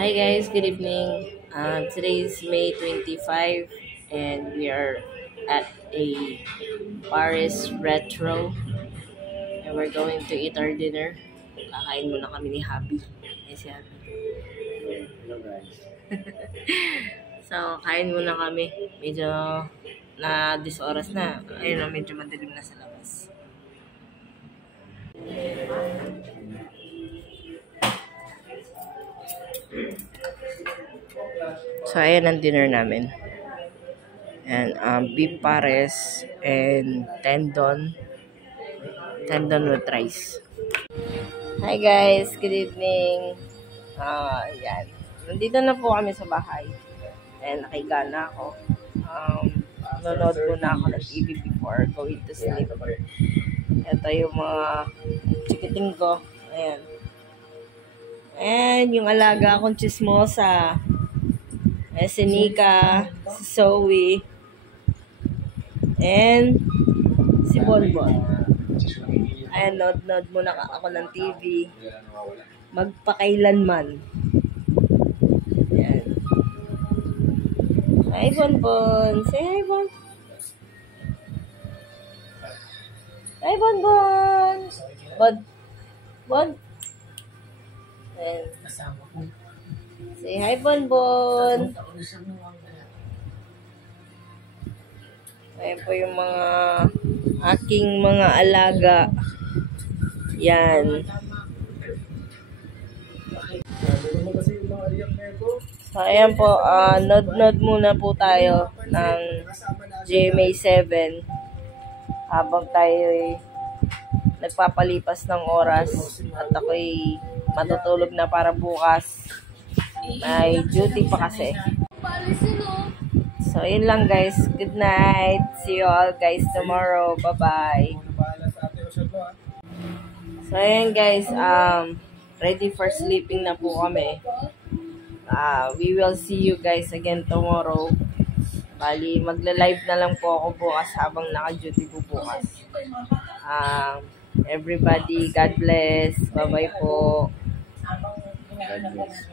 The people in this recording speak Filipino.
Hi guys, good evening. Today is May 25 and we are at a Paris Retro and we're going to eat our dinner. Kakain muna kami ni Happy. Yes, Happy. Hello guys. So, kain muna kami. Medyo na 10 oras na. Ayun, medyo madilim na sa labas. So, ayan ang dinner namin. And beef pares and tendon with rice. Hi guys, good evening. Ayan. Nandito na po kami sa bahay. And nakiga na ako. Nanonood muna ako ng TV before going to sleep. Ito yung mga chikiting ko. Ayan. And yung alaga akong chismosa. Si Nika, si Zoe, and si Bonbon. Ayan, nod muna ako ng TV. Magpakailanman. Ayan. Hi, Bonbon. Say hi, Bon. Hi, Bonbon. Bon. Ayan. Say hi, Bonbon. Ayan po yung mga aking mga alaga. Yan. So, ayan po. Nod muna po tayo ng GMA 7 habang tayo nagpapalipas ng oras at ako'y matutulog na para bukas. May duty pa kasi. So, yun lang guys. Good night. See you all guys tomorrow. Bye-bye. So, ayan guys. Ready for sleeping na po kami. We will see you guys again tomorrow. Bali, magla-live na lang po ako bukas habang naka-duty po bukas. Everybody, God bless. Bye-bye po. God bless.